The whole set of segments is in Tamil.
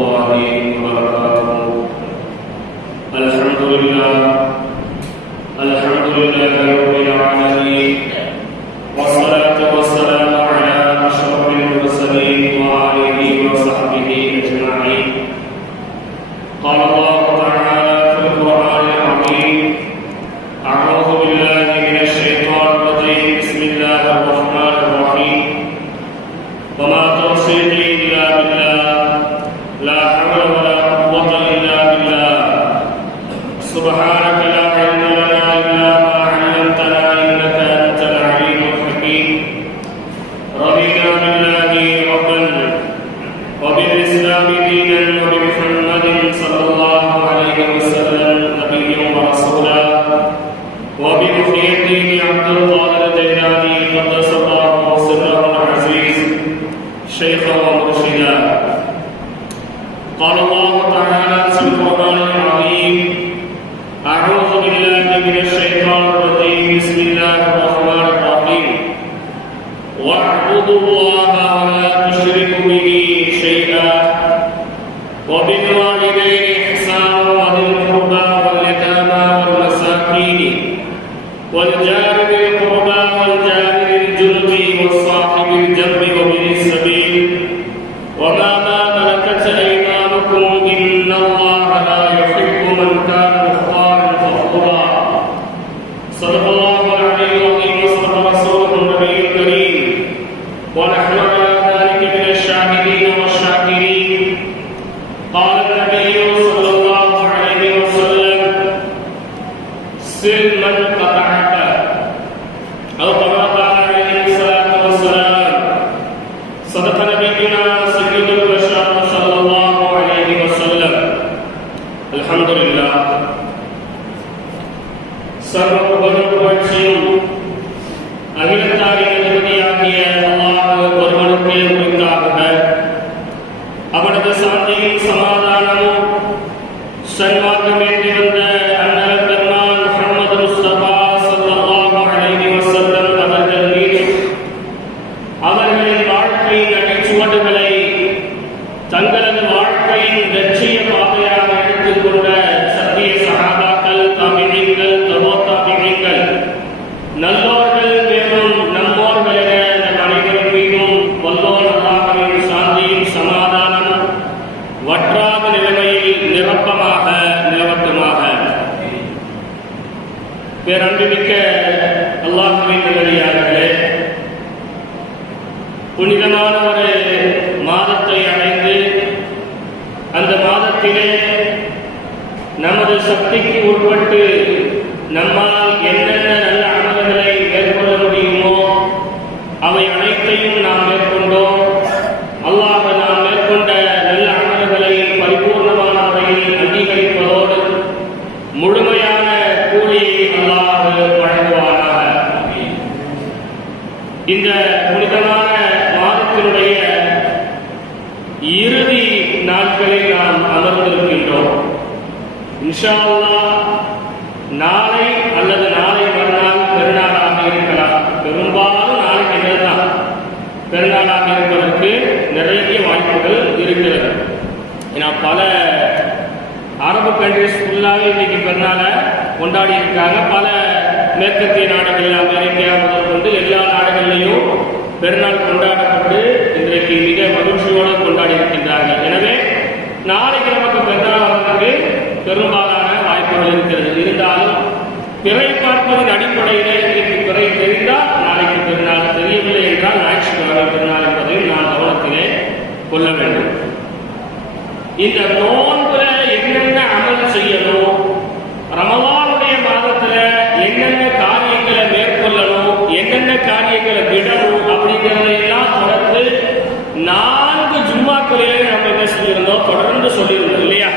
الله وبركاته. الحمد لله رب العالمين، والصلاة والسلام على أشرف المرسلين وآله وصحبه أجمعين. قال الله تعالى في القرآن العظيم: أعوذ بالله من الشيطان الرجيم، بسم الله الرحمن الرحيم. وما توفيقي إلا بالله، لا حول ولا قوة إلا بالله. سبحانك لا علم لنا إلا ما علمتنا إنك أنت العليم الحكيم. رضينا بالله ربا وبالإسلام دينا وبمحمد صلى الله عليه وسلم نبيا ورسولا وبمحيي الدين عبد القادر الجيلاني قدس الله سره العزيز شيخا ومرشدا. قال الله تعالى في القرآن العظيم: أعوذ بالله من الشيطان الرجيم، بسم الله الرحمن الرحيم. واعبدوا الله ولا تشركوا به شيئا وبالوالدين إحسانا وذي القربى واليتامى والمساكين والجار ذي القربى والجار ذي الجنب والصاحب بالجنب وابن السبيل وما ملكت أيمانكم إن الله لا يحب من كان مختالا فخورا. صدق الله العلي العظيم وصدق رسوله النبي الكريم، ونحن على ذلك من الشاهدين والشاكرين. قال النبي صلى الله عليه وسلم: سل من قطعك، أو كما قال عليه الصلاة والسلام. صدق نبينا سيد البشر صلى الله عليه وسلم. الحمد لله. சர்வ புகழ்ச்சியும் அகிலத்தாரின் அதிபதியாகிய அல்லாஹ் ஒருவனுக்கே உரித்தாகுக. அவனது சாந்தியும் சமாதானமும் சன்மார்க்கமேந்தி வந்த அண்ணல் பெருமான் முஹம்மது முஸ்தபா ஸல்லல்லாஹு அலைஹி வஸல்லம் அவர்கள் மீது, அவர்களின் வாழ்க்கையின் அடிச்சுவடுகளை தங்களது வாழ்க்கையின் லட்சிய பாதையாக எடுத்துக்கொண்ட சத்திய சஹாபாக்கள், தாபிஈன்கள், தபோ தாபிஈன்கள், நல்லோர்கள் மேலும் நம்மோர்கள் என நம் அனைவரின் மீதும் வல்லோர் அல்லாஹ்வின் சாந்தியும் சமாதானமும் வற்றாத நிலைமையில் நிரப்பமாக நிலவட்டுமாக. பேரன்புமிக்க அல்லாஹ்வின் நல்லடியார்களே, புனிதமான ஒரு மாதத்தை அடைந்து அந்த மாதத்திலே நமது சக்திக்கு உட்பட்டு நம்மால் என்னென்ன நல்ல அமல்களை மேற்கொள்ள முடியுமோ அவை அனைத்தையும் நாம் மேற்கொண்டோம். அல்லாஹ் நாம் மேற்கொண்ட நல்ல அமல்களை பரிபூர்ணமான முறையில் அங்கீகரிப்பதோடு முழுமையான கூலியை அல்லாஹ் வழங்குவானாக. இந்த புனிதமான மாதத்தினுடைய இறுதி நாட்களில் நாம் அமர்ந்திருக்கின்றோம். இன்ஷா அல்லாஹ் நாளை அல்லது நாளை மறுநாள் பெருநாளாக இருக்கலாம். பெரும்பாலும் நாளை என்னதான் பெருநாளாக இருப்பதற்கு நிறைய வாய்ப்புகள் இருக்கிறது. ஏன்னா பல அரபு கண்ட்ரிஸ் ஃபுல்லாகவே இன்னைக்கு பெருநாளை கொண்டாடி இருக்காங்க. பல மேற்கத்திய நாடுகளில் அமெரிக்கா முதல் கொண்டு எல்லா நாடுகளிலையும் பெருநாள் கொண்டாடப்பட்டு இன்றைக்கு மிக மகிழ்ச்சியோடு கொண்டாடி இருக்கின்றார்கள். எனவே நாளைக்கு நமக்கு பெருநாள் வர்றதுக்கு பெரும்பாலான வாய்ப்புகள் இருக்கிறது. இருந்தாலும் பிறை பார்ப்பதன் அடிப்படையிலே இன்றைக்கு பிறை தெரிந்தால் நாளைக்கு பெருநாள், தெரியவில்லை என்றால் ஞாயிற்றுக்கிழமை பெருநாள் என்பதையும் நாம் கவனத்திலே கொள்ள வேண்டும். இந்த நோன்புல என்னென்ன அமல் செய்யணும், ரமலானுடைய மாதத்துல என்னென்ன காரியங்களை மேற்கொள்ளணும், என்னென்ன காரியங்களை விடணும் அப்படிங்கிறதையெல்லாம் தொடர்ந்து 4 ஜும்மாக்களிலே நம்ம என்ன சொல்லியிருந்தோம், தொடர்ந்து சொல்லியிருந்தோம் இல்லையா?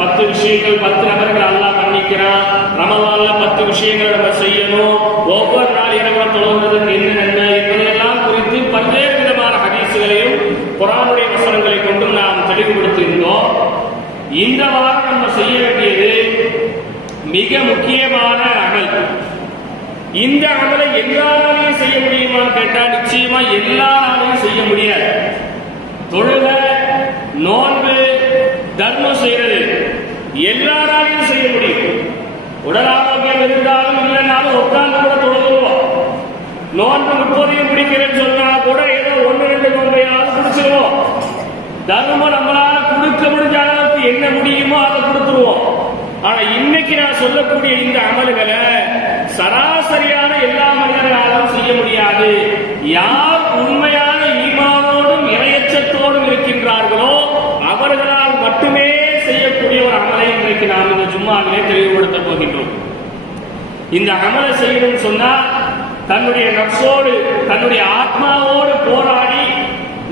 10 விஷயங்கள், 10 நபர்கள் அல்லாஹ் மன்னிக்கிறான். ரமலான்ல 10 விஷயங்களை நம்ம செய்யணும். ஒவ்வொரு நாள் இரவு தொழுவதற்கு என்ன நன்மை என்பதையெல்லாம் குறித்து பல்வேறு விதமான ஹதீஸ்களையும் குர்ஆனுடைய வசனங்களை கொண்டும் நாம் தெளிவுபடுத்தியிருந்தோம். இந்த வாரம் நம்ம செய்ய வேண்டியது மிக முக்கியமான அமல். இந்த அமலை எல்லா நாளையும் செய்ய முடியுமான்னு கேட்டா நிச்சயமா எல்லா நாளையும் செய்ய முடியாது. தொழுகை, நோன்பு, தர்மம் செய்யறது எல்லாராலையும் செய்ய முடியும். உடல் ஆரோக்கியம் இருந்தாலும் இல்லைனாலும் உட்கார்ந்து கூட தொழுதுருவோம். நோன்பு 30 பிடிக்கிறேன்னு சொன்னா கூட ஏதோ 1-2 நோன்பையாவது பிடிச்சிருவோம். தர்மம் நம்மளால கொடுக்க முடிஞ்ச அளவுக்கு என்ன முடியுமோ அதை கொடுத்துருவோம். ஆனா இன்னைக்கு நான் சொல்லக்கூடிய இந்த அமல்களை சராசரியான எல்லா மனிதர்களாலும் செய்ய முடியாது. யார் உண்மையான ஈமானோடும் இறையச்சத்தோடும் இருக்கின்றார்களோ அவர்களால் மட்டுமே செய்யக்கூடிய ஒரு அமலை இன்றைக்கு நாம் இந்த ஜும்மாவிலே தெளிவுபடுத்த போகின்றோம். இந்த அமலை செய்யணும்னு சொன்னா தன்னுடைய நப்சோடு தன்னுடைய ஆத்மாவோடு போராடி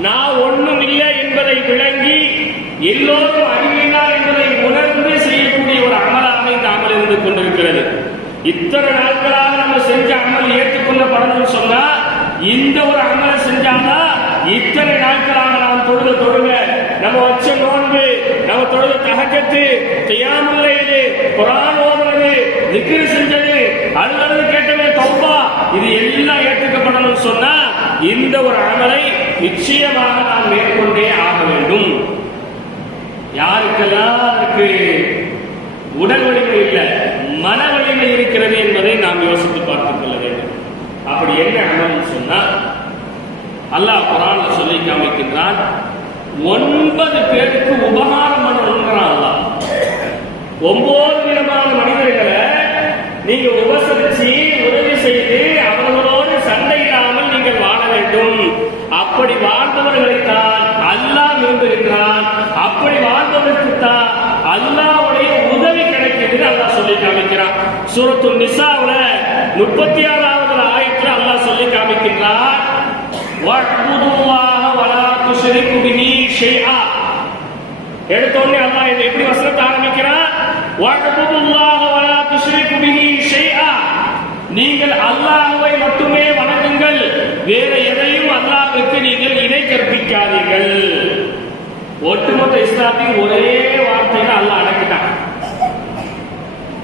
நான் ஒண்ணும் இல்லை என்பதை விளங்கி எல்லோரும் அறிவினார் என்பதை உணர்ந்து செய்யக்கூடிய ஒரு அமலாக இந்த அமல் இருந்து கொண்டிருக்கிறது. இத்தனை நாட்களாக நம்ம செஞ்ச அமல் ஏற்றுக்கொள்ளப்படணும்னு சொன்னா இந்த ஒரு அமலை செஞ்சாதான் இத்தனை நாட்களாக நாம் தொழுக நம்ம வச்ச நோன்பு, நம்ம தொழுத தஹஜ்ஜத், கியாமுல் லைல், குர்ஆன் ஓதுறது, திக்ர் செஞ்சது, அழுது கேட்டவே தௌபா, இது எல்லாம் ஏற்றுக்கப்படணும்னு சொன்னா இந்த ஒரு அமலை நிச்சயமாக நாம் மேற்கொண்டே ஆக வேண்டும். யாருக்கெல்லாம் அதற்கு உடல் வலிமை இல்லை, மன வலிமை இருக்கிறது என்பதை நாம் யோசித்து பார்த்துக் கொள்ள வேண்டும். அப்படி என்ன அமல்னு சொன்னா அல்லாஹ் குர்ஆன்ல சொல்லி காமிக்கின்றான், 9 பேருக்கு உபகாரம் பண்ணணும்ங்கிறான் அல்லாஹ். 9 விதமான மனிதர்களை நீங்க உபசரிச்சு உதவி செய்து அவர்களோடு சண்டை இல்லாமல் நீங்கள் வாழ வேண்டும். அப்படி வாழ்ந்தவர்களைத்தான் அல்லாஹ் விரும்புகின்றான். அப்படி வாழ்ந்தவர்களுக்கு தான் அல்லாஹ்வுடைய உதவி கிடைக்கிறது அல்லாஹ் சொல்லி காமிக்கிறான். சூரத்துல் நிசாவுல 36வது ஆயத்துல அல்லாஹ் சொல்லி காமிக்கின்றான், வஅ்புதுல்லாஹ வலா துஷ்ரிகு பிஹி ஷைஆ. எடுத்தோடனே அல்லாஹ் எப்படி வசனத்தை ஆரம்பிக்கிறான்? வஅ்புதுல்லாஹ வலா துஷ்ரிகு பிஹி ஷைஆ. நீங்கள் அல்லாஹ்வை மட்டுமே வணங்குங்கள், வேற எதையும் அல்லாஹ்வுக்கு நீங்கள் இணை கற்பிக்காதீர்கள். ஒட்டுமொத்த இஸ்லாத்தின் ஒரே வார்த்தையில அல்லாஹ் அடக்கிட்டான்.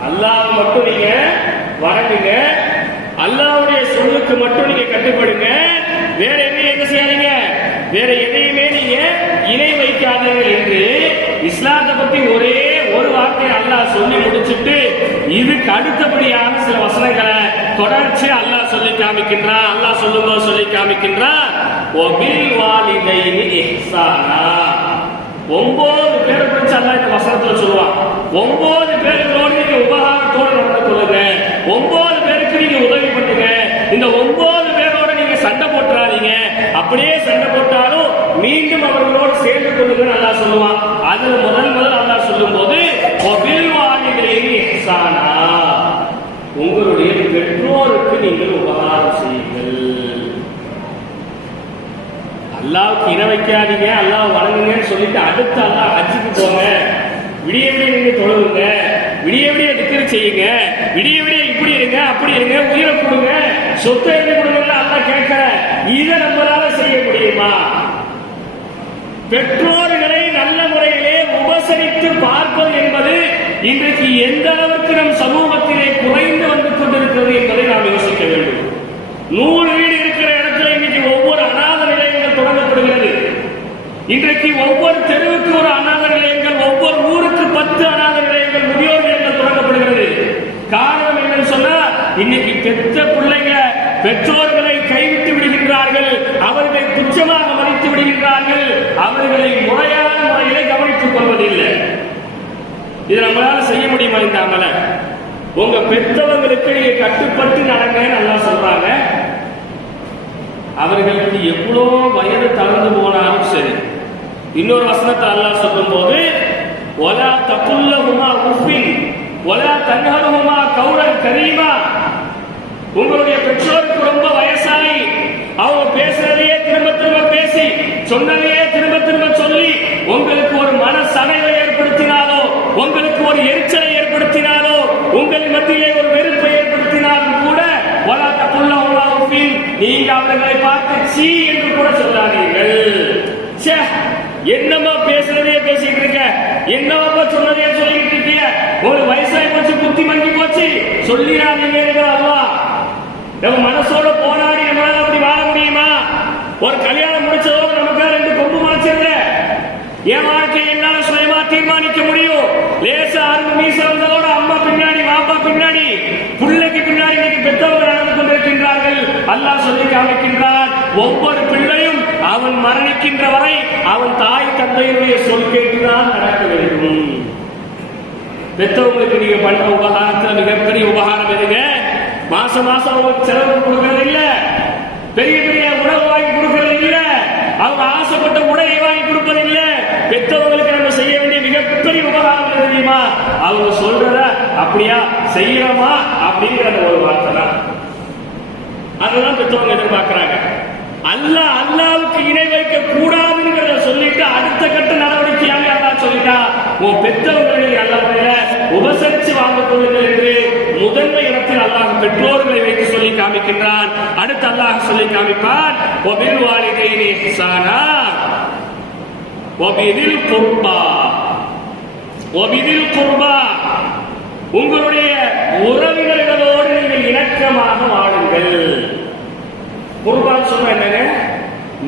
அல்லாஹ் மட்டும் நீங்க வணங்குங்க, அல்லாஹ்வுடைய சொல்லுக்கு மட்டும் நீங்க கட்டுப்படுங்க, வேற என்ன செய்யாதீங்க, வேற எதையுமே நீங்க இணை வைக்காதீர்கள் என்று இஸ்லாத்தை பத்தி ஒரே ஒரு வார்த்தை அல்லாஹ் சொல்லி முடிச்சுட்டு இதுக்கு அடுத்தபடியாக சில வசனங்களை தொடர்ச்சி அல்லாஹ் சொல்லி காமிக்கின்றான். அல்லாஹ் சொல்லும்போது சொல்லி காமிக்கின்றான், வபில் வாலிதைனி இஹ்சானா. 9 பேரை குறிச்சு அல்லாஹ் இந்த வசனத்துல சொல்லுவான். 9 பேர்களோடு நீங்க உபகாரத்தோடு நடந்து கொள்ளுங்க, 9 பேருக்கு நீங்க உதவி பண்ணுங்க, இந்த 9 பேரோட நீங்க சண்டை போட்டுறாதீங்க, அப்படியே சண்டை போட்டாலும் மீண்டும் அவர்களோடு சேர்ந்து கொள்ளுங்க அல்லாஹ் சொல்லுவான். அதுல முதல் அல்லாஹ் சொல்லும் போது வபில் வாலிதைனி இஹ்சானா, உங்களுடைய பெற்றோருக்கு நீங்கள் உபகாரம் செய்யுங்கள். அல்லாஹ்வுக்கு இணை வைக்காதீங்க, அல்லாஹ் வணங்குங்கன்னு சொல்லிட்டு அடுத்து அல்லாஹ் ஹஜ்ஜுக்கு போங்க, விடிய நீங்க தொழுவுங்க, விடிய திக்ர் செய்யுங்க, விடிய இப்படி இருங்க அப்படி இருங்க, உயிரை கொடுங்க, சொத்தை எழுதி கொடுங்க அல்லாஹ் கேட்கிற. இதை நம்மளால செய்ய முடியுமா? பெற்றோர்களை நல்ல முறையிலே உபசரித்து பார்ப்பது என்பது இன்றைக்கு எந்த அளவுக்கு நம் சமூகத்திலே குறைந்து வந்து கொண்டிருக்கிறது என்பதை நாம் யோசிக்க வேண்டும். 100 வீடு இருக்கிற இடத்துல இன்னைக்கு ஒவ்வொரு அநாத நிலையங்கள் தொடங்கப்படுகிறது. இன்றைக்கு ஒவ்வொரு தெருவுக்கு ஒரு அநாத நிலையங்கள், ஒவ்வொரு ஊருக்கு 10 அநாத நிலையங்கள், முதியோர் நிலையங்கள் தொடங்கப்படுகிறது. காரணம் என்னன்னு சொன்னா இன்னைக்கு பெற்ற பிள்ளைங்க பெற்றோர்களை கைவிட்டு விடுகின்றார்கள், அவர்களை துச்சமாக மதித்து விடுகின்றார்கள், அவர்களை முறையான முறையிலே கவனித்துக் கொள்வதில்லை. இது நம்மளால செய்ய முடியுமா? இந்த அமலை உங்க பெற்றவங்களுக்கு நீங்க கட்டுப்பட்டு நடங்க நல்லா சொல்றாங்க. அவர்களுக்கு எவ்வளோ வயது தளர்ந்து போனாலும் சரி, இன்னொரு வசனத்தை அல்லாஹ் சொல்லும் போது வலா தகுல்லஹுமா உஃபின் வலா தன்ஹருஹுமா கௌலன் கரீமா. உங்களுடைய பெற்றோருக்கு ரொம்ப வயசாகி அவங்க பேசுறதையே திரும்ப பேசி சொன்னதையே திரும்ப சொல்லி உங்களுக்கு ஒரு மனசடைவை ஏற்படுத்தினாலோ, உங்களுக்கு ஒரு எரிச்சலை ஏற்படுத்தினாலோ, உங்கள் மத்தியிலே ஒரு வெறுப்பை ஏற்படுத்தினாலும் கூட வலா தகுல்லஹுமா உஃபின், நீங்க அவர்களை பார்த்து சீ என்று கூட சொல்லாதீர்கள். என்னமா பேசுறதே பேசிட்டு இருக்க, என்னவா சொன்னதே சொல்லிட்டு இருக்கிய, ஒரு வயசாகி போச்சு, புத்தி மங்கி போச்சு, சொல்லிடாதீங்க. அதுவா நம்ம மனசோட போராடி நம்மளால அப்படி வாழ முடியுமா? ஒரு கல்யாணம் முடிச்சதோடு நமக்கு 2 கொம்பு முளைச்சிருந்த என் வாழ்க்கை என்னால சுயமா தீர்மானம் லேசா அரும்பு மீச வந்ததோட அம்மா பின்னாடி வாப்பா பின்னாடி பிள்ளைக்கு பின்னாடி பெற்றவர்கள் நடந்து கொண்டிருக்கின்றார்கள். அல்லாஹ் சொல்லி காமிக்கின்றார், ஒவ்வொரு பிள்ளையும் அவன் மரணிக்கின்ற வரை அவன் தாய் தந்தையுடைய சொல் கேட்டுதான் நடக்க வேண்டும். பெற்றவங்களுக்கு நீங்க பண்ற உபகாரத்துல மிகப்பெரிய உபகாரம் எதுங்க? மாசம் மாசம் அவங்களுக்கு செலவு கொடுக்கறது இல்ல, பெரிய பெரிய உணவு வாங்கி கொடுக்கறது இல்ல, அவங்க ஆசைப்பட்ட உடையை வாங்கி கொடுப்பது இல்ல. பெற்றவங்களுக்கு நம்ம செய்ய வேண்டிய மிகப்பெரிய உபகாரம் என்ன தெரியுமா? அவங்க சொல்றத அப்படியா செய்யறோமா அப்படிங்கிற ஒரு வார்த்தை தான். அதெல்லாம் பெற்றவங்க எதிர்பார்க்கிறாங்க. அல்லாஹ்வுக்கு இணை வைக்க கூடாதுங்கிறத சொல்லிட்டு அடுத்த கட்ட நடவடிக்கையாக அல்லாஹ் சொல்லிட்டா, உன் பெற்றவர்களை அல்லாஹ் உபசரிச்சு வாழ்ந்து கொள்ளுங்கள் என்று முதன்மை இடத்தில் அல்லாஹ் பெற்றோர்களை வைத்து சொல்லி காமிக்கின்றான். அடுத்து அல்லாஹ் சொல்லி காமிப்பான், வபில் வாலிதைனி இஹ்சானா வபிதில் குர்பா. வபிதில் குர்பா, உங்களுடைய உறவினர்களோடு நீங்கள் இணக்கமாக வாழுங்கள். குர்பான் சொன்னா என்னங்க?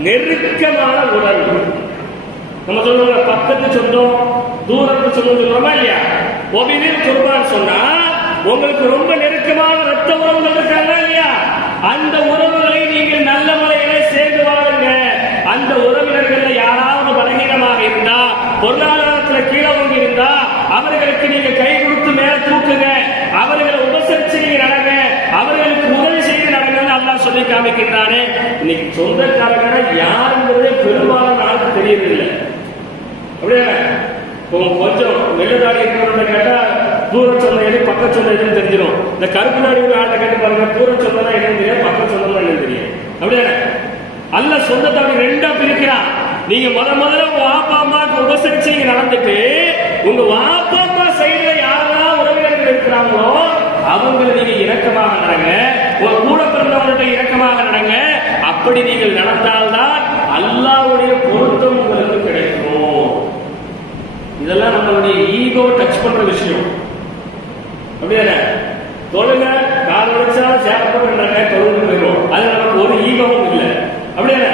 நெருக்கமான உறவு. நம்ம சொல்லுவோம் பக்கத்து சொந்தம் தூரத்து சொந்தம் சொல்றோமா இல்லையா? ஒபிதில் குர்பான் சொன்னா உங்களுக்கு ரொம்ப நெருக்கமான ரத்த உறவுகள் இருக்காங்க இல்லையா? அந்த உறவுகளை நீங்கள் நல்ல முறையிலே சேர்ந்து வாழுங்க. அந்த உறவினர்கள் யாராவது பலகீனமாக இருந்தா, பொருளாதாரத்துல கீழே ஒங்கி இருந்தா அவர்களுக்கு நீங்க கை கொடுத்து மேல தூக்குங்க, அவர்களை உபசரிச்சு நீங்க நடங்க, அவர்களுக்கு உதவி செய்து நடங்கன்னு அல்லாஹ் சொல்லி காமிக்கின்றானே. இன்னைக்கு சொந்தக்காரங்க யாருங்கிறதே பெரும்பாலான ஆளுக்கு தெரியவில்லை. அப்படியே கொஞ்சம் வெள்ளதாடி இருக்கிறவங்க கேட்டா தூர சொந்த எது பக்க சொந்த எதுன்னு தெரிஞ்சிடும். இந்த கருப்பு நாடி உள்ள ஆட்டை கேட்டு பாருங்க, தூர சொந்தனா என்னன்னு தெரியும், பக்க சொந்தம்னா என்னன்னு தெரியும். அப்படியே அல்ல சொந்தத்தை அப்படி ரெண்டா பிரிக்கிறான். நீங்க முதல்ல உங்க வாப்பா அம்மாவுக்கு உபசரிச்சு நீங்க நடந்துட்டு, உங்க வாப்பா அம்மா சைடுல யாரெல்லாம் உறவினர்கள் இருக்கிறாங்களோ அவங்களை நீங்க இணக்கமாக நடங்க, உங்க கூட பிறந்தவங்கள்ட்ட இணக்கமாக நடங்க. அப்படி நீங்கள் நடந்தால்தான் அல்லாஹ்வுடைய பொருத்தம் உங்களுக்கு கிடைக்கும். இதெல்லாம் நம்மளுடைய ஈகோ டச் பண்ற விஷயம். அப்படியே தொழுங்க கால் உடைச்சா சேரப்படுறாங்க, தொழுந்து போயிடும். அது நமக்கு ஒரு ஈகோவும் இல்லை. அப்படியே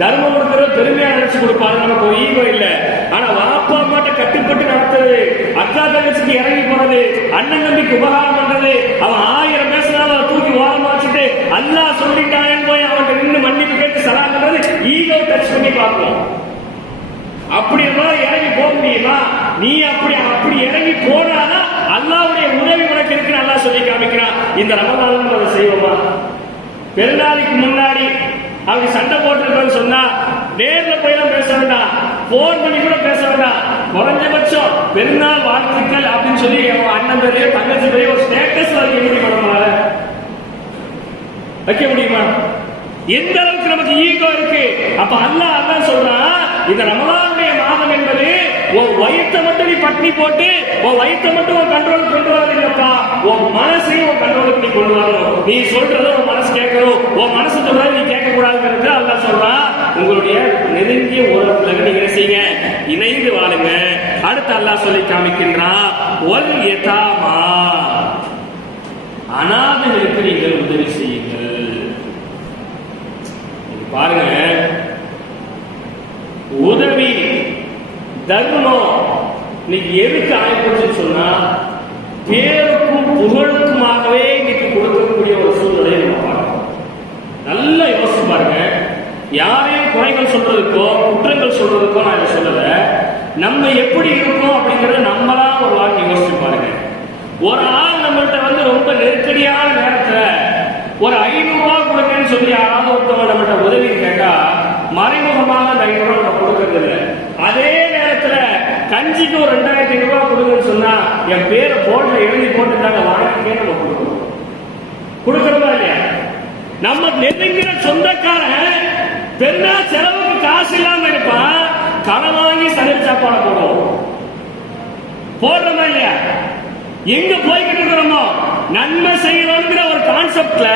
தர்மம் கொடுக்கறது பெருமையா நினைச்சு கொடுப்பாரு, நமக்கு ஒரு ஈகோ இல்லை. ஆனா வாப்பா அம்மாட்ட கட்டுப்பட்டு நடத்துறது, அக்கா தங்கச்சிக்கு இறங்கி போறது, அண்ணன் தம்பிக்கு உபகாரம் பண்றது, அவன் 1000 பேசினாலும் தூக்கி ஓரமா வச்சுட்டு அல்லாஹ் சொல்லிட்டானேன்னு போய் அவன்கிட்ட நின்று மன்னிப்பு கேட்டு சலாம் பண்றது ஈகோ டச் பண்ணி பார்ப்போம். அப்படி இறங்கி போக முடியுமா? நீ அப்படி இறங்கி போனாதான் அல்லாஹ்வுடைய உதவி உனக்கு இருக்குன்னு அல்லாஹ் சொல்லி காமிக்கிறான். இந்த ரமலான் அதை செய்வோமா? பெருநாளைக்கு முன்னாடி அப்படி சண்டை போட்டுருக்கோன்னு சொன்னா நேர்ல போயெல்லாம் பேச வேண்டாம், போன் பண்ணி கூட பேச வேண்டாம். குறைஞ்சபட்சம் பெருநாள் வாழ்த்துக்கள் அப்படின்னு சொல்லி அண்ணன் பேரையோ தங்கச்சி பேரையோ ஒரு ஸ்டேட்டஸ் வைக்க முடியுமா? வைக்க முடியுமா? எந்த அளவுக்கு நமக்கு ஈகோ இருக்கு. அப்ப அல்லாஹ் சொல்றான், இந்த ரமலானுடைய மாதம் என்பது உன் வயிற்றை மட்டும் நீ பட்டினி போட்டு உன் வயிற்றை மட்டும் உன் கண்ட்ரோல் கொண்டு வரலப்பா, உன் மனசையும் உன் கண்ட்ரோலுக்கு நீ கொண்டு வரணும். நீ சொல்றத உன் மனசு கேட்கணும், உன் மனசு சொல்றத நீ கேட்க கூடாதுங்கிறது அல்லாஹ் சொல்றான். உங்களுடைய நெருங்கிய உறவுகளை நீங்க செய்யுங்க, இணைந்து வாழுங்க. அடுத்து அல்லாஹ் சொல்லி காமிக்கின்றான், ஒல் யதாமா, அனாதைகளுக்கு நீங்கள் உதவி செய்யுங்கள். பாருங்க, உதவி தர்மம் இன்னைக்கு எதுக்கு ஆயிப்போச்சுன்னு சொன்னா பேருக்கும் புகழுக்குமாகவே இன்னைக்கு கொடுக்கக்கூடிய ஒரு சூழ்நிலையை நம்ம பார்க்கணும். நல்லா யோசிச்சு பாருங்க. யாரையும் குறைகள் சொல்றதுக்கோ குற்றங்கள் சொல்றதுக்கோ நான் இதை சொல்லல. நம்ம எப்படி இருக்கோம் அப்படிங்கறத நம்மளா ஒரு வார்த்தை யோசிச்சு பாருங்க. ஒரு ஆள் நம்மள்கிட்ட ரொம்ப நெருக்கடியான நேரத்துல ஒரு 500 ரூபாய் கொடுக்கன்னு சொல்லி யாராவது ஒருத்தவங்க நம்மகிட்ட உதவி கேட்டா மறைமுகமாக அந்த 500 ரூபாய் நம்ம கொடுக்கறது இல்லை. அதே நேரத்துல கஞ்சிக்கு ஒரு 2500 ரூபாய் கொடுங்கன்னு சொன்னா என் பேரை போட்டு எழுதி போட்டுட்டாங்க வாங்கிக்கே நம்ம கொடுக்கணும். கொடுக்கறதா இல்லையா? நம்ம நெருங்கிற சொந்தக்காரன் பெருநாள் செலவுக்கு காசு இல்லாம இருப்பான், கடன் வாங்கி சமையல் சாப்பாடு போடுவோம். போடுறோமா இல்லையா? எங்க போய்கிட்டு இருக்கிறோமோ நன்மை செய்யணுங்கிற ஒரு கான்செப்ட்ல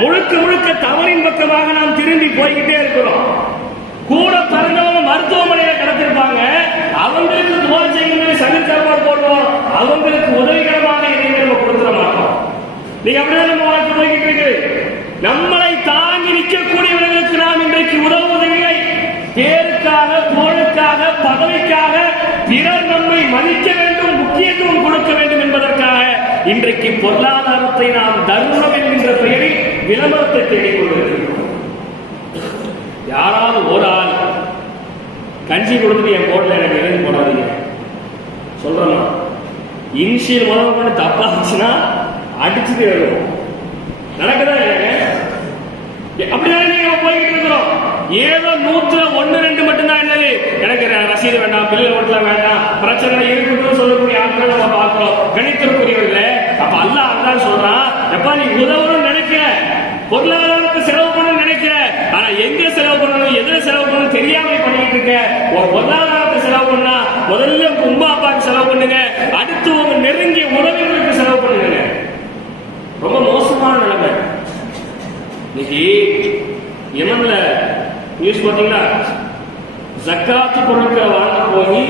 முழுக்க முழுக்க தவறின் பக்கமாக நாம் திரும்பி போய்கிட்டே இருக்கிறோம். கூட பிறந்தவங்க மருத்துவமனையில கிடத்திருப்பாங்க, அவங்களுக்கு துவா செய்யணும், சமையல் சாப்பாடு போடுவோம், அவங்களுக்கு உதவிகரமாக எதையுமே நம்ம கொடுத்துட மாட்டோம். நீங்க அப்படிதான் நம்ம வாழ்க்கை போய்கிட்டு இருக்கு. நம்மளை தாங்கி நிற்கக்கூடியவர்களுக்கு நாம் இன்றைக்கு உதவுவதில்லை. பேருக்காக, புகழுக்காக, பதவிக்காக பிறர் நம்மை மதிக்க வேண்டும், முக்கியத்துவம் இன்றைக்கு பொருளாதாரத்தை நாம் தர்மம் என்கின்ற பெயரில் விளம்பரத்தை தேடிக் கொண்டிருக்கிறோம். யாராவது ஒரு ஆள் கஞ்சி கொடுத்துட்டு என் போர்டில் எனக்கு எழுதி போடாதீங்க சொல்றோம். இனிஷியல் முதல் கொண்டு தப்பா இருந்துச்சுன்னா அடிச்சுட்டு எழுதுவோம். நடக்குதா இல்லைங்க? அப்படிதான் நீங்க போய்கிட்டு இருக்கிறோம். ஏதோ 101-2 மட்டும்தான் என்னது எனக்கு ரசீது வேண்டாம், பில்லு ஓட்டல வேண்டாம், பிரச்சனை இருக்குன்னு சொல்லக்கூடிய ஆட்கள் நம்ம பார்க்கிறோம். கணித்திற்குரியவர்களே, அப்ப அல்லாஹ் அதான் சொல்றான், எப்ப நீ உதவணும்னு நினைக்கிற, பொருளாதாரத்தை செலவு பண்ண நினைக்கிற, ஆனா எங்க செலவு பண்ணணும், எதுல செலவு பண்ணணும் தெரியாம பண்ணிட்டு இருக்க. ஒரு பொருளாதாரத்தை செலவு பண்ணா முதல்ல உங்க உமா அப்பாக்கு செலவு பண்ணுங்க, அடுத்து உங்க நெருங்கிய உறவினர்களுக்கு செலவு பண்ணுங்க. ரொம்ப மோசமான நிலைமை. இன்னைக்கு யமன்ல நியூஸ் பாத்தீங்களா, ஜக்காத்து பொருட்களை வாங்க போய்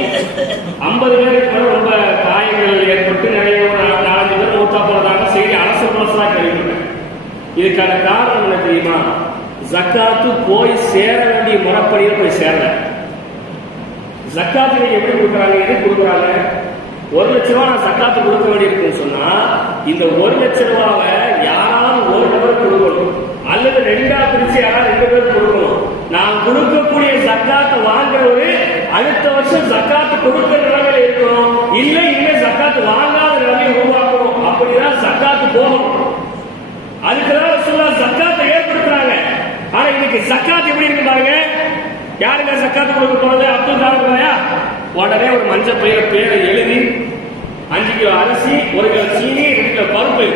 50 பேருக்கு மேல ரொம்ப காயங்கள் ஏற்பட்டு நிறைய 4-5 பேர் மூத்தா போறதாக செய்தி அரசு புலசா கேள்விப்பட்டேன். இதுக்கான காரணம் என்ன தெரியுமா? ஜக்காத்து போய் சேர வேண்டிய முறைப்படியில் போய் சேரல. ஜக்காத்து எப்படி கொடுக்குறாங்க, எது கொடுக்குறாங்க? 1 லட்ச ரூபாய் நான் ஜக்காத்து கொடுக்க வேண்டியிருக்குன்னு சொன்னா இந்த 1 லட்ச ரூபாவை யாராவது ஒரு நபர் கொடுக்கணும், அல்லது 2ஆ பிரிச்சு யாராவது 2 பேர் கொடுக்கணும். நான் கொடுக்கக்கூடிய ஜக்காத்தை வாங்குறவரு அடுத்த வருஷம் ஜக்காத்து கொடுக்கிற நிலைமையில இருக்கணும், இல்லை இனிமே ஜக்காத்து வாங்காத நிலைமையை உருவாக்கணும். அப்படிதான் ஜக்காத்து போகணும். அதுக்குதான் சொல்ல ஜக்காத்தை ஏற்படுத்துறாங்க. ஆனா இன்னைக்கு ஜக்காத் எப்படி இருக்கு பாருங்க. யாருங்க ஜக்காத்து கொடுக்க போறது? அப்துல் காலையா உடனே ஒரு மஞ்சள் பையில பேரை எழுதி 5 கிலோ அரிசி, 1 கிலோ சீனி, 2 கிலோ பருப்பு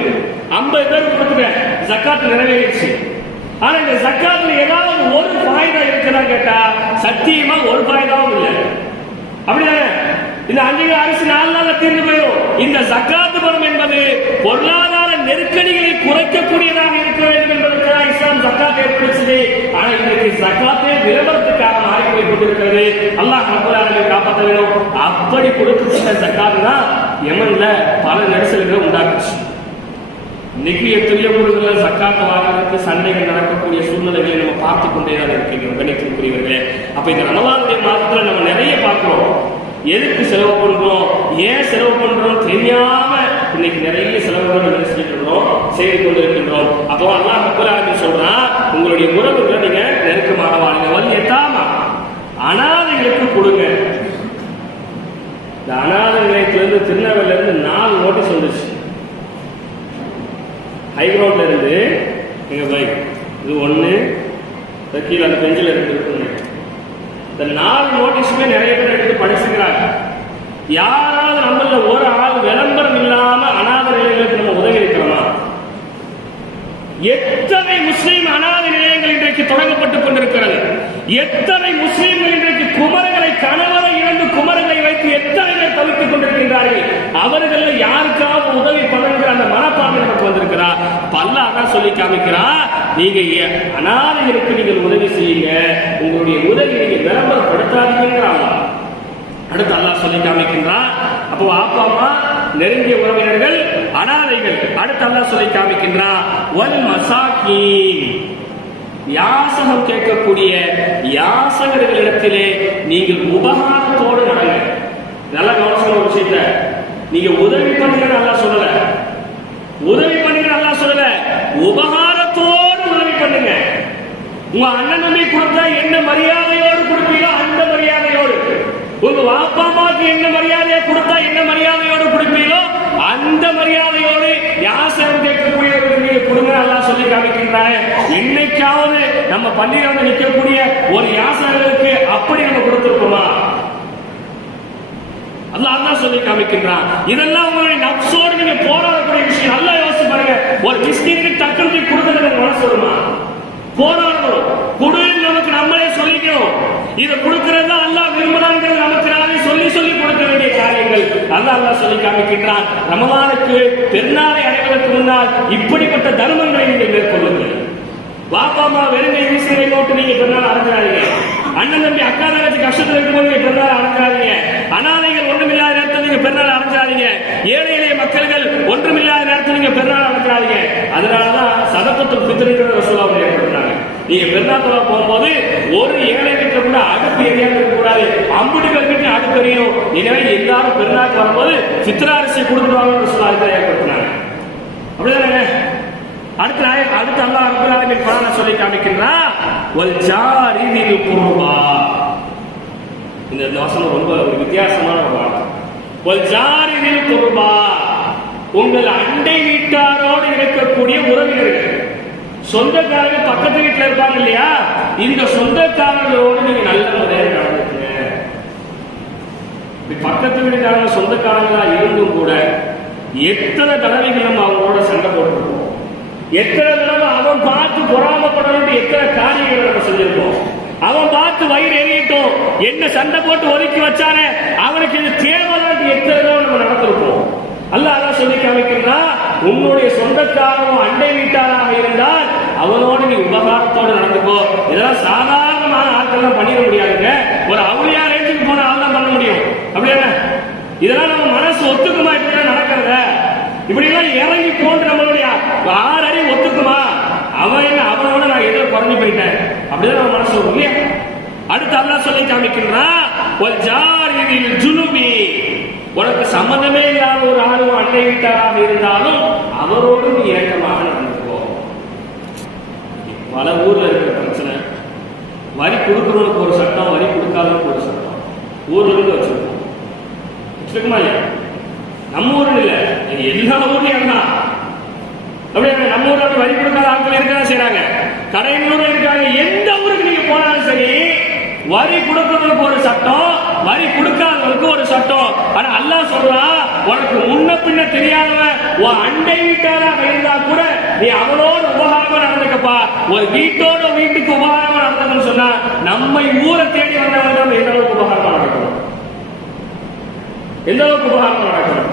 50 பேருக்கு கொடுத்துட்டேன், ஜக்காத்து நிறைவேறிடுச்சு. ஆனா இந்த ஜக்காத்துல ஏதாவது ஒரு பாய்தா இருக்குதா கேட்டா சத்தியமா ஒரு பாய்தாவும் இல்லை. அப்படிதானே? இந்த 5 கிலோ அரிசி 4 நாள்ல தீர்ந்து போயிடும். இந்த ஜக்காத்து பணம் என்பது பொருளாதார நெருக்கடிகளை குறைக்கக்கூடியதாக இருக்க வேண்டும் என்பதற்காக இஸ்லாம் ஜக்காத் ஏற்படுத்தது. ஆனா இன்றைக்கு ஜக்காத்தே விளம்பரத்துக்காக மாறி போய் கொண்டிருக்கிறது. அல்லாஹ் ரப்பல் ஆலமீன் காப்பாற்ற வேண்டும். அப்படி கொடுக்கப்பட்ட ஜக்காத் தான் யமன்ல பல நெரிசல்களை உண்டாக்குச்சு. இன்னைக்கு எத்தனையோ ஊர்களில் ஜக்காத்து வாங்குறதுக்கு சண்டைகள் நடக்கக்கூடிய சூழ்நிலைகளை நம்ம பார்த்து கொண்டே தான் இருக்கின்றோம் கணிக்கக்கூடியவர்களே. அப்ப இந்த ரமலானுடைய மாதத்துல நம்ம நிறைய பார்க்கிறோம். எதுக்கு செலவு பண்றோம், ஏன் செலவு பண்றோம் தெரியாம இன்னைக்கு நிறைய செலவுகள் செய்து கொண்டிருக்கின்றோம். அப்போ அல்லாஹ் ரப்பல் ஆலமீன் சொல்றான், உங்களுடைய உறவுகளை நீங்க நெருக்கமாக வாழுங்க, வல் யதாமா அனாதைகளுக்கு கொடுங்க. இந்த அனாதை நிலையத்திலிருந்து திருநெல்வேலியில இருந்து 4 நோட்டீஸ் வந்துச்சு. ஹைகிரவுண்ட்ல இருந்து எங்க பைக் இது 1 கீழே அந்த பெஞ்சில் இருக்கு. இந்த 4 நோட்டீஸுமே நிறைய பேர் எடுத்து படிச்சுக்கிறாங்க. யாராவது நம்மள ஒரு ஆள் விளம்பரம் இல்லாம அனாதை நிலையங்களுக்கு நம்ம உதவி இருக்கிறோமா? எத்தனை முஸ்லீம் அனாதை நிலையங்கள் இன்றைக்கு தொடங்கப்பட்டுக் கொண்டிருக்கிறது. எத்தனை முஸ்லீம்கள் இன்றைக்கு குமரங்களை கணவரை இழந்து குமரங்களை வைத்து எத்தனை பேர் தவித்துக் கொண்டிருக்கின்றார்கள். அவர்கள் யாருக்காவது உதவி பண்ணுங்கிற அந்த மனப்பான்மை நமக்கு வந்திருக்கிறா. அல்லாஹ் தான் சொல்லி காமிக்கிறா, நீங்க அனாதைகளுக்கு நீங்கள் உதவி செய்யுங்க, உங்களுடைய உதவி நீங்க விளம்பரப்படுத்தாதீங்கிறாங்க. அடுத்து அல்லாஹ் சொல்லி காமிக்கின்றான். அப்போ அப்பா அம்மா, நெருங்கிய உறவினர்கள், அனாதைகள். அடுத்து அல்லாஹ் சொல்லி காமிக்கின்றான், வல் மசாகீன் யாசகம் கேட்கக்கூடிய யாசகர்களிடத்திலே நீங்கள் உபகாரத்தோடு நடங்க. நல்லா கவனிச்சுங்க ஒரு விஷயத்த. நீங்க உதவி பண்ணுங்க நல்லா சொல்லல, உதவி பண்ணுங்க நல்லா சொல்லல, உபகாரத்தோடு உதவி பண்ணுங்க. உங்க அண்ணன் தம்பி கொடுத்தா என்ன மரியாதையோடு கொடுப்பீங்களோ அந்த மரியாதையோடு, உங்க வாப்பா அம்மாவுக்கு என்ன மரியாதையை கொடுத்தா என்ன மரியாதையோடு கொடுப்பீங்களோ அந்த மரியாதையோடு யாசகம் கேட்கக்கூடியவர்கள் நீங்க கொடுங்க அல்லாஹ் சொல்லி காமிக்கின்றாங்க. இன்னைக்காவது நம்ம பள்ளியில் நிற்கக்கூடிய ஒரு யாசகர்களுக்கு அப்படி நம்ம கொடுத்திருப்போமா? அல்லாஹ் சொல்லி காமிக்கின்றான். இதெல்லாம் உங்களுடைய நப்சோடு நீங்க போராடக்கூடிய விஷயம். நல்லா யோசிச்சு பாருங்க. ஒரு மிஸ்கினுக்கு டக்குனு கொடுத்தது மனசு வருமா? போராடணும், குடு நமக்கு நம்மளே சொல்லிக்கணும். இதை கொடுக்கிறது அல்லாஹ் விரும்புறாங்கிறது நமக்கு நாமே சொல்லி சொல்லி கொடுக்க வேண்டிய காரியங்கள். அல்லாஹ் சொல்லி காமிக்கின்றான். ரமலானுக்கு பெருநாளை அடைவதற்கு முன்னால் இப்படிப்பட்ட தர்மங்களை நீங்கள் மேற்கொள்ளுங்கள். வாப்பா அம்மா வெறுங்கை வீசுகளை நோட்டு நீங்க பெருநாள் அடைஞ்சாதீங்க. அண்ணன் தம்பி அக்கா தங்கச்சி கஷ்டத்தில் இருக்கும்போது நீங்க பெருநாள் அடைஞ்சாதீங்க. அனாதைகள் ஒன்றுமில்லாத நேரத்தில் நீங்க பெருநாள் அடைஞ்சாதீங்க. ஏழை எளிய மக்கள்கள் ஒன்றுமில்லாத நேரத்தில் நீங்க பெருநாள் அடைஞ்சாதீங்க. அதனாலதான் சதப்பத்துல் ஃபித்ருங்கிற ரசூலுல்லாஹ் ஏற்படுத்துறாங்க. நீங்க பெருநாள் தொழ போகும்போது ஒரு ஏழை கிட்ட கூட அடுப்பு எரியாம இருக்கக்கூடாது, அம்புடி பேர்கிட்ட அடுப்பு எரியும். எனவே எல்லாரும் பெருநாள் வரும்போது ஃபித்ரா அரிசி கொடுத்துருவாங்க ரசூலுல்லாஹ் ஏற்படுத்தினாங்க. அடுத்து அல்லாஹ் ரப்பல் ஆலமீன் குர்ஆன்ல சொல்லி காமிக்கின்றான் வல் ஜாரி தில் குர்பா. இந்த வசனம் ரொம்ப ஒரு வித்தியாசமான ஒரு வார்த்தை. வல் ஜாரி தில் குர்பா, உங்கள் அண்டை வீட்டாரோடு இருக்கக்கூடிய உறவினர்கள், சொந்தக்காரர்கள் பக்கத்து வீட்டில் இருப்பாங்க இல்லையா, இந்த சொந்தக்காரர்களோடு நீங்க நல்ல முறையில் நடந்துக்குங்க. பக்கத்து வீட்டுக்காரங்க சொந்தக்காரங்களா இருந்தும் கூட எத்தனை தடவைகள் நம்ம அவங்களோட சண்டை போட்டுருப்போம், எத்தனை தடவை அவன் பார்த்து பொறாமப்படணும் எத்தனை காரியங்களை நம்ம செஞ்சிருப்போம். அவன் பார்த்து வயிறு எரியட்டும் என்ன சண்டை போட்டு ஒதுக்கி வச்சானே அவனுக்கு இது தேவைதான் எத்தனை தடவை நம்ம நடந்திருப்போம். அல்லாஹ் அதான் சொல்லி காமிக்கிறா, உன்னுடைய சொந்தக்காரனோ அண்டை வீட்டாராக இருந்தால் அவனோடு நீ உபகாரத்தோடு நடந்துக்கோ. இதெல்லாம் சாதாரணமான ஆட்கள் பண்ணிட முடியாதுங்க. ஒரு அவுளியா ரேஞ்சுக்கு போன ஆள் தான் பண்ண முடியும். அப்படியா? இதெல்லாம் நம்ம மனசு ஒத்துக்குமா? இப்படி நடக்கிறத இப்படி எல்லாம் இறங்கி போன்று நம்மளுடைய 6 அறிவு ஒத்துக்குமா? அவனோட நான் எதிர குறைஞ்சு போயிட்டேன் அப்படிதான் நம்ம மனசு வரும் இல்லையா? அடுத்து அல்லாஹ் சொல்லி காமிக்கின்றான், உனக்கு சம்பந்தமே இல்லாத ஒரு ஆளும் அண்டை வீட்டாராக இருந்தாலும் அவரோடு நீ இறக்கமாக நடந்துக்கோ. பல ஊர்ல இருக்கிற பிரச்சனை, வரி கொடுக்கிறவனுக்கு ஒரு சட்டம், வரி கொடுக்காதவனுக்கு ஒரு சட்டம் ஊர்ல இருந்து வச்சிருக்கோம். வச்சிருக்குமா இல்லையா? நம்ம ஊர்ல இல்ல, எல்லா ஊர்லயும் தான். அப்படியே நம்ம ஊர்ல வரி கொடுக்காத ஆட்கள் இருக்கதான் செய்யறாங்க, கடையூர்ல இருக்காங்க. எந்த ஊருக்கு நீங்க போனாலும் சரி வரி கொடுக்கிறவனுக்கு ஒரு சட்டம், வரி கொடுக்காதவனுக்கு ஒரு சட்டம். ஆனா அல்லாஹ் சொல்றான், உனக்கு முன்ன பின்ன தெரியாதவன் உன் அண்டை வீட்டாராக இருந்தா கூட நீ அவனோடு உபகாரமா நடந்துக்கப்பா. ஒரு வீட்டுக்கு உபகாரமா நடந்துக்கணும்னு சொன்னா நம்ம ஊரை தேடி வந்தவங்க எந்த அளவுக்கு உபகாரமா நடக்கணும், எந்த அளவுக்கு உபகாரமா நடக்கணும்.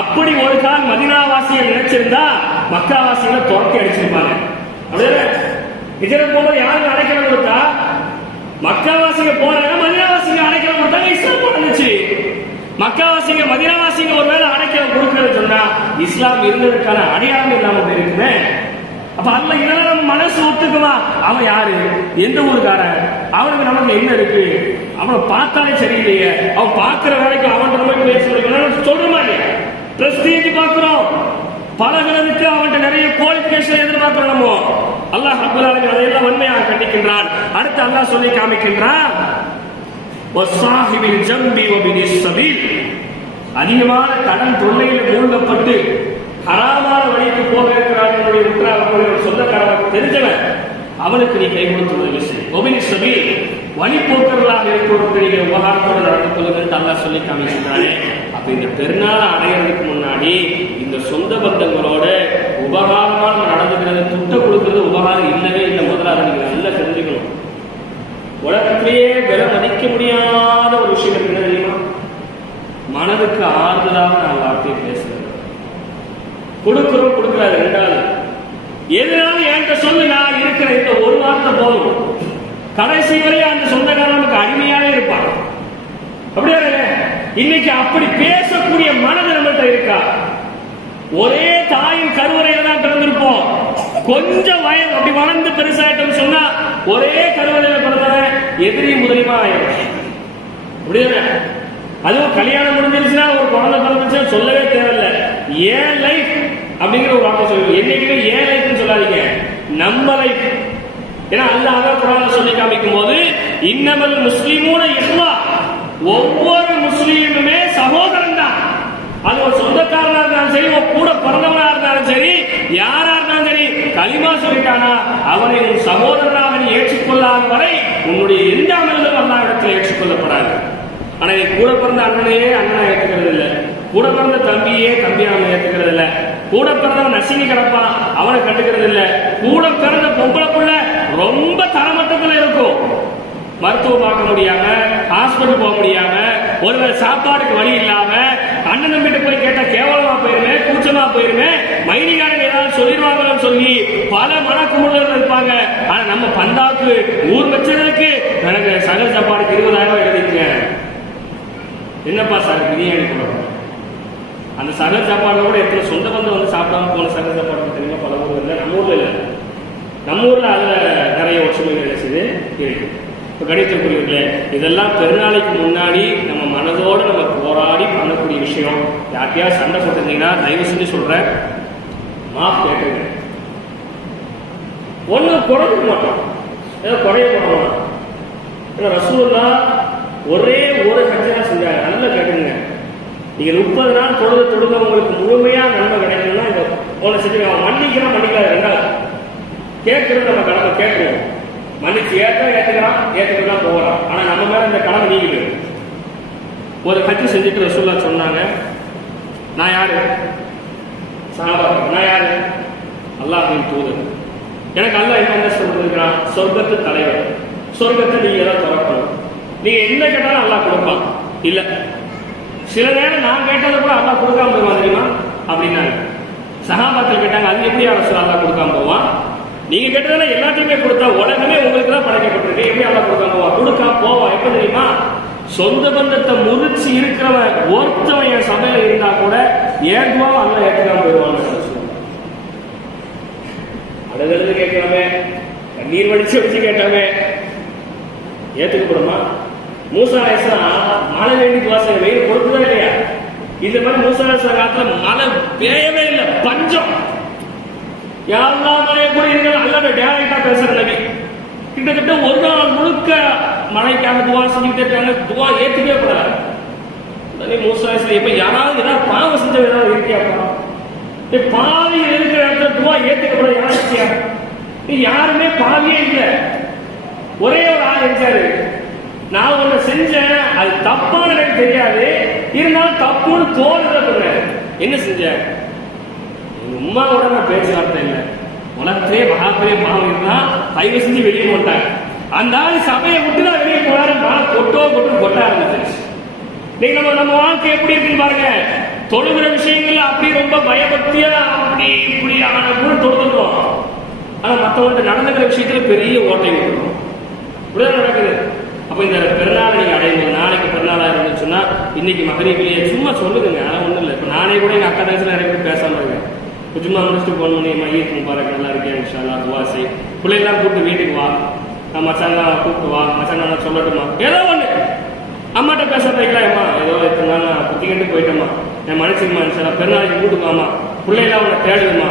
அப்படி ஒரு கால் மதீனாவாசியை நினைச்சிருந்தா மக்காவாசிகளை துரத்தி அடிச்சிருப்பாங்க. அப்படியே ஹிஜ்ரத் போகும்போது யாருக்கு அடைக்கலம் கொடுத்தா? மக்காவாசிங்க போறாங்க, மதீனாவாசிங்க அடைக்கலம் கொடுத்தாங்க. இஸ்லாம் நடந்துச்சு. மக்காவாசிங்க மதீனாவாசிங்க ஒருவேளை அடைக்கலம் கொடுக்கறது சொன்னா இஸ்லாம் இருந்ததுக்கான அடையாளம் இல்லாம போயிருக்குமே. அப்ப அல்ல இதெல்லாம் நம்ம மனசு ஒத்துக்குமா? அவன் யாரு, எந்த ஊருக்காரன், அவனுக்கு நமக்கு என்ன இருக்கு, அவனை பார்த்தாலே சரியில்லையே, அவன் பார்க்கிற வேலைக்கு அவன் நமக்கு பேச சொல்றமா இல்லையா? பிரஸ்டீஜ் பார்க்கிறோம், பழகிறதுக்கு அவன்கிட்ட நிறைய குவாலிஃபிகேஷன் எதிர்பார்க்கிறோம் நம்ம. அல்லாஹ் ரப்பல் ஆலமீன் அதையெல்லாம் வன்மையாக கண்டிக்கின்றான். அடுத்து அல்லாஹ் சொல்லி காமிக்கின்றான், வஸாஹிபில் ஜம்பி வபினிஸ் ஸபீல், அதிகமான கடன் தொல்லையில் மூழ்கப்பட்டு ஹராமான வழிக்கு போக இருக்கிறார் என்னுடைய உற்றார் சொந்தக்காரனுக்கு தெரிஞ்சவன், அவனுக்கு நீ கை கொடுத்து உதவி செய். வபினிஸ் ஸபீல், வழிபோக்கர்களாக இருப்பவர்களுக்கு நீங்க உபகாரத்தோடு நடந்து கொள்ளுங்கள் அல்லாஹ் சொல்லி காமிக்கின்றானே. அப்ப இந்த பெருநாள் அடையிறதுக்கு முன்னாடி இந்த சொந்த பந்தங்களோட உபகாரமாக நடந்துக்கிறது, துட்ட கொடுக்கிறது உபகாரம் இல்லவே இல்லை. முதலாக நீங்க நல்லா தெரிஞ்சுக்கணும். உலகத்திலேயே விலை மதிக்க முடியாத ஒரு விஷயம் என்ன தெரியுமா? மனதுக்கு ஆறுதலாக நான் வார்த்தையை பேசுறேன். கொடுக்கிறோம் கொடுக்கிறாரு ரெண்டாவது, எதுனாலும் என்கிட்ட சொல்லு, நான் இருக்கிற இந்த ஒரு வார்த்தை போதும். கடைசி வரை அந்த சொந்தக்காரனுக்கு அடிமையாவே இருப்பான். அப்படியே இன்னைக்கு அப்படி பேசக்கூடிய மனது நம்மகிட்ட இருக்கா? ஒரே தாயின் கருவறையில தான் பிறந்திருப்போம். கொஞ்சம் வயது அப்படி வளர்ந்து பெருசாயிட்டோம் சொன்னா ஒரே கருவறையில பிறந்தவன் எதிரி முதலியமா ஆயிடும். அப்படியே அதுவும் கல்யாணம் முடிஞ்சிருச்சுன்னா ஒரு குழந்தை பிறந்துச்சுன்னா சொல்லவே தேவையில்லை. ஏன் லைஃப் அப்படிங்கிற ஒரு வார்த்தை சொல்லுங்க. என்னைக்குமே ஏன் லைஃப்னு சொல்லாதீங்க, நம்ம லைஃப். ஏன்னா அல்லாஹ் குர்ஆன்ல சொல்லி காமிக்கும் போது இன்னமல் முஸ்லிமூன இஹ்வா, ஒவ்வொரு முஸ்லீமுமே சகோதரன் தான். அது ஒரு சொந்தக்காரனா இருந்தாலும் சரி, ஒரு கூட பிறந்தவனா இருந்தாலும் சரி, யாரா இருந்தாலும் சரி, கலிமா சொல்லிட்டானா அவனை உன் சகோதரனாக நீ ஏற்றுக்கொள்ளாத வரை உன்னுடைய எந்த அமலும் அல்லாஹ்விடத்தில் ஏற்றுக்கொள்ளப்படாது. ஆனா நீ கூட பிறந்த அண்ணனையே அண்ணனா ஏற்றுக்கிறது இல்லை, கூட பிறந்த தம்பியே தம்பியான ஏற்றுக்கிறது இல்லை, கூட பிறந்தவன் நசுங்கி கிடப்பான் அவனை கண்டுக்கிறது இல்லை, கூட பிறந்த பொம்பளை புள்ள ரொம்ப தரமட்டத்தில் இருக்கும், மருத்துவம் பார்க்க முடியாம, ஹாஸ்பிட்டல் போக முடியாம, ஒருவேளை சாப்பாடுக்கு வழி இல்லாம, அண்ணன் நம்பிட்டு போய் கேட்டா கேவலமா போயிருமே, கூச்சமா போயிருமே, மைனிகாரங்க ஏதாவது சொல்லிடுவாங்கன்னு சொல்லி பல மனக்குமுறல் இருப்பாங்க. ஆனா நம்ம பந்தாக்கு ஊர் வச்சதுக்கு எனக்கு சகல சாப்பாடுக்கு 20,000 எழுதிங்க. என்னப்பா சார் பிரியாணி கொடுக்கணும்? அந்த சகல சாப்பாடோட எத்தனை சொந்த பந்தம் வந்து சாப்பிடாம போன சகல சாப்பாடு தெரியுமா? பல ஊர்ல, நம்ம ஊர்ல இல்லை, நம்ம ஊர்ல அதுல நிறைய ஒற்றுமைகள் செய்து இருக்கு. கணித்திற்குரியவர்களே, இதெல்லாம் பெருநாளைக்கு முன்னாடி நம்ம மனதோடு நம்ம போராடி பண்ணக்கூடிய விஷயம். யார்கிட்டயா சண்டை போட்டிருந்தீங்கன்னா தயவு செஞ்சு சொல்றேன், மாஃப் கேட்டுங்க. ஒன்றும் குறைஞ்சிக்க மாட்டோம், ஏதோ குறைய போனோம். ரசூலுல்லாஹ் ஒரே ஒரு ஹஜ்ஜை தான் செஞ்சாங்க. நல்லா கேட்டுங்க, நீங்க 30 நாள் தொழுக உங்களுக்கு முழுமையா நன்மை கிடைக்கணும்னா இந்த ஒன்று செஞ்சு மன்னிக்கலாம் மன்னிக்காது ரெண்டாவது கேட்கறது நம்ம கடமை கேட்கணும். மன்னிச்சு ஏற்றுக்கலாம் போகலாம். ஆனா நம்ம மேல இந்த கடமை நீங்க ஒரு ஹஜ்ஜு செஞ்சுட்டு ரசூலுல்லாஹ் சொன்னாங்க, நான் யாரு? சஹாபா, நான் யாரு? அல்லாஹ்வின் தூதர். எனக்கு அல்லாஹ் என்ன சொல்லிருக்கிறான்? சொர்க்கத்து தலைவர். சொர்க்கத்தை நீங்க தான் திறக்கணும். நீங்க என்ன கேட்டாலும் அல்லாஹ் கொடுப்பான். இல்ல சில நேரம் நான் கேட்டதை கூட அல்லாஹ் கொடுக்காம போவான் தெரியுமா அப்படின்னாங்க. சஹாபாக்கள் கேட்டாங்க, அது எப்படி அல்லாஹ் கொடுக்காம போவான்? நீங்க கேட்டதால எல்லாத்தையுமே கொடுத்தா உலகமே உங்களுக்கு தான் படைக்கப்பட்டிருக்கு, எப்படி அல்லாஹ் கொடுக்காம போவான்? கொடுக்காம போவான். எப்ப தெரியுமா? சொந்த பந்தத்தை முறிச்சு இருக்கிறவன் ஒருத்தவன் என் சபையில இருந்தா கூட ஏதுவா அல்லாஹ் ஏற்றுக்காம போயிடுவான்னு அழுகிறது கேட்கலாமே, கண்ணீர் வடிச்சு வச்சு கேட்டாமே ஏத்துக்கப்படுமா? மூசா அலைஹிஸ்ஸலாம் மழை வேண்டி துவாசை வெயில் கொடுத்துதான் இல்லையா? இந்த மாதிரி மூசா அலைஹிஸ்ஸலாம் காலத்துல மழை பெய்யவே இல்லை, பஞ்சம். யாரெல்லாம் மழையை கூட இருக்கிற அல்லாஹ் டைரக்டா பேசுற நபி கிட்டத்தட்ட ஒரு நாள் முழுக்க மழைக்காக துவா செஞ்சுக்கிட்டே இருக்காங்க. துவா ஏத்துக்கவே கூடாது. மூசா அலைஹிஸ்ஸலாம் எப்ப யாராவது ஏதாவது பாவம் செஞ்ச ஏதாவது இருக்கியாப்பா? பாவியில் இருக்கிற இடத்துல துவா ஏத்துக்கப்பட யாருக்கியா? யாருமே பாவியே இல்லை. ஒரே ஒரு ஆள் இருந்தாரு, நான் ஒண்ணு செஞ்சேன், அது தப்பான எனக்கு தெரியாது, இருந்தாலும் தப்புன்னு தோணுற. என்ன செஞ்ச? எங்க உமாவோட நான் பேச்சுவார்த்தை இல்லை, உலகத்திலே மகாபெரிய பாவம் இருந்தா தயவு செஞ்சு வெளியே போட்டாங்க. அந்த ஆள் சபையை விட்டு தான் வெளியே போனாரு. கொட்ட ஆரம்பிச்சு. நம்ம வாழ்க்கை எப்படி இருக்குன்னு பாருங்க. தொழுகிற விஷயங்கள்ல அப்படி ரொம்ப பயபக்தியா அப்படி இப்படி ஆன கூட தொழுதுறோம். ஆனா மற்றவங்க நடந்துக்கிற விஷயத்துல பெரிய ஓட்டை விட்டுருவோம். இப்படிதான் நடக்குது. அப்ப இந்த பெருநாளை நீங்க அடையணும். நாளைக்கு பெருநாளா இருந்துன்னு சொன்னா இன்னைக்கு மகரிபிலேயே சும்மா சொல்லுங்க, ஆனா ஒண்ணும் இல்லை. இப்ப நானே கூட எங்க அக்கா தங்கச்சில நிறைய பேர் பேசாம இருக்கேன். சும்மா முடிச்சுட்டு போன் பண்ணி ஈத் முபாரக் நல்லா இருக்கேன் இன்ஷா அல்லாஹ் துஆ செய், பிள்ளைலாம் கூப்பிட்டு வீட்டுக்கு வா, மச்சான் கூப்பிட்டு வா, மச்சான் நான் சொல்லட்டுமா, ஏதோ ஒண்ணு அம்மாட்ட பேச வைக்கலாம்மா, ஏதோ இத்தனை நாள் குத்திக்கிட்டு போயிட்டோமா, என் மனுஷங்கம்மா இன்ஷா பெருநாளைக்கு கூப்பிட்டு வாமா, பிள்ளைலாம் உன்னை தேடுமா,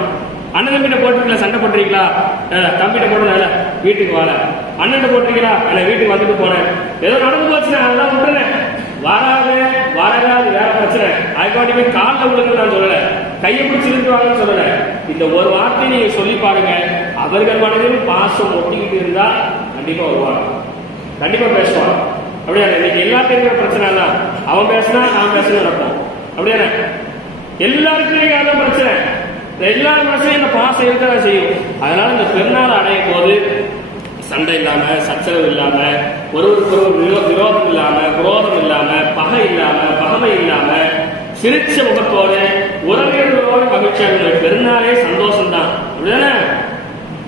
அண்ணன் தம்பிட்ட போட்டுருக்கீங்களா, சண்டை போட்டுறீங்களா, தம்பிட்ட போட்டனால வீட்டுக்கு வாழ, அண்ணன் போட்டுருக்கீங்களா, என்ன வீட்டுக்கு வந்துட்டு போனேன், ஏதோ நடந்து போச்சுன்னா அதெல்லாம் விட்டுறேன், வராது வேற பிரச்சனை, அதுக்காண்டி போய் காலில் விடுங்க நான் சொல்லல, கையை பிடிச்சி இருக்குவாங்கன்னு சொல்லல. இந்த ஒரு வார்த்தையை நீங்க சொல்லி பாருங்க, அவர்கள் மனதிலும் பாசம் ஒட்டிக்கிட்டு இருந்தா கண்டிப்பா வருவாங்க, கண்டிப்பா பேசுவாங்க. அப்படியா? இன்னைக்கு எல்லாத்துக்கும் பிரச்சனை தான், அவன் பேசினா நான் பேச நடப்போம். அப்படியா? எல்லாருக்குமே அதான் பிரச்சனை. எல்லா மனசையும் இந்த பாசம் இருக்கதான் செய்யும். அதனால இந்த பெருநாள் அடையும் போது சண்டை இல்லாம, சச்சரவு இல்லாம, ஒருவருக்கு ஒரு விரோதம் இல்லாம, குரோதம் இல்லாம, பகை இல்லாம, பகமை இல்லாம, சிரிச்ச முகத்தோட உறவினர்களோட மகிழ்ச்சியாக பெருநாளே சந்தோஷம் தான். அப்படிதானே?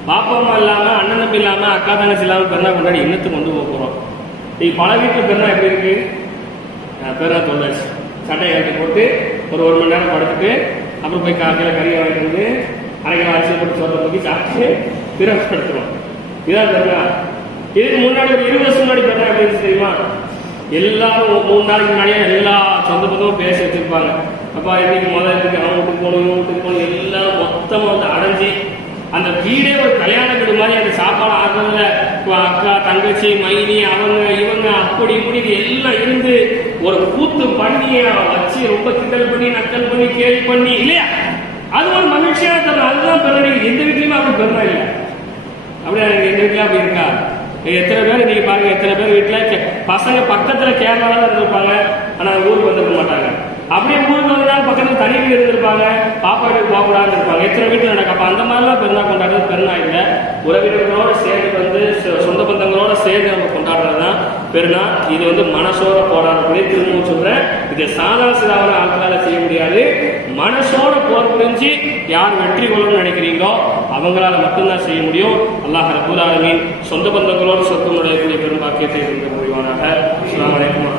பாப்பா அம்மா இல்லாம, அண்ணன் தம்பி இல்லாம, அக்கா தங்கச்சி இல்லாம பெருநாள் கொண்டாடி இன்னத்துக்கு கொண்டு போக போறோம். பல வீட்டுல பெருநாள் எப்படி இருக்கு? பெருநாள் தொண்டாச்சு, சட்டை கட்டி போட்டு ஒரு மணி நேரம் படுத்துட்டு அப்புறம் போய் காலையில் கறியை வாங்கிட்டு வந்து அரைக்கிற அரிசி போட்டு சொல்ற தூக்கி சாப்பிட்டு பிறப்படுத்துறோம். இதான் பெருநாள். இதுக்கு முன்னாடி ஒரு 20 வருஷம் முன்னாடி பெருநாள் எப்படி இருந்துச்சு தெரியுமா? எல்லாரும் 3 நாளைக்கு முன்னாடியே எல்லா சொந்த பந்தமும் பேசி வச்சிருப்பாங்க. அப்பா இன்னைக்கு முதல்ல இருக்கு, அவன் வீட்டுக்கு போகணும், இவன் வீட்டுக்கு போகணும், எல்லாரும் மொத்தமா வந்து அடைஞ்சி அந்த வீடே ஒரு கல்யாண வீடு மாதிரி அந்த சாப்பாடு ஆடுறதுல அக்கா தங்கச்சி மைனி அவங்க இவங்க அப்படி இப்படி எல்லாம் இருந்து ஒரு கூத்து பண்ணி வச்சு ரொம்ப கிண்டல் பண்ணி நக்கல் பண்ணி கேள்வி பண்ணி இல்லையா? அது ஒரு மகிழ்ச்சியான தருணம். அதுதான் பெருநாள். எந்த வீட்லயுமே அப்படி பெருநாள் இல்லை. அப்படியா? எந்த வீட்லயும் அப்படி இருக்கா? எத்தனை பேர் நீங்க பாருங்க, எத்தனை பேர் வீட்டுல பசங்க பக்கத்துல கேரளால தான் இருந்திருப்பாங்க, ஆனா ஊருக்கு வந்திருக்க மாட்டாங்க. அப்படியே ஊருக்கு வந்தாலும் பக்கத்துல தனி வீடு இருந்திருப்பாங்க, பாப்பா வீட்டுக்கு போகக்கூடாதுன்னு இருப்பாங்க. எத்தனை வீட்டுல நடக்கப்ப அந்த மாதிரிலாம் பெருநாள் கொண்டாடுறது பெருநாள் இல்லை. உறவினர்களோட சேர்ந்து வந்து சொந்த பந்தங்களோட சேர்ந்து நம்ம கொண்டாடுறதுதான் பெருநாள். இது வந்து மனசோட போராடக்கூடிய, திரும்பவும் சொல்றேன், இது சாதாரண ஆட்களால செய்ய முடியாது. மனசோட போர் புரிஞ்சு யார் வெற்றி கொள்ளணும்னு நினைக்கிறீங்களோ அவங்களால மட்டும்தான் செய்ய முடியும். அல்லாஹ் ரப்பல் ஆலமீன் சொந்த பந்தங்களோடு சொத்து நுழையக்கூடிய பெரும் பாக்கியத்தை இருந்த முடிவானாக. அஸ்ஸலாமு அலைக்கும்.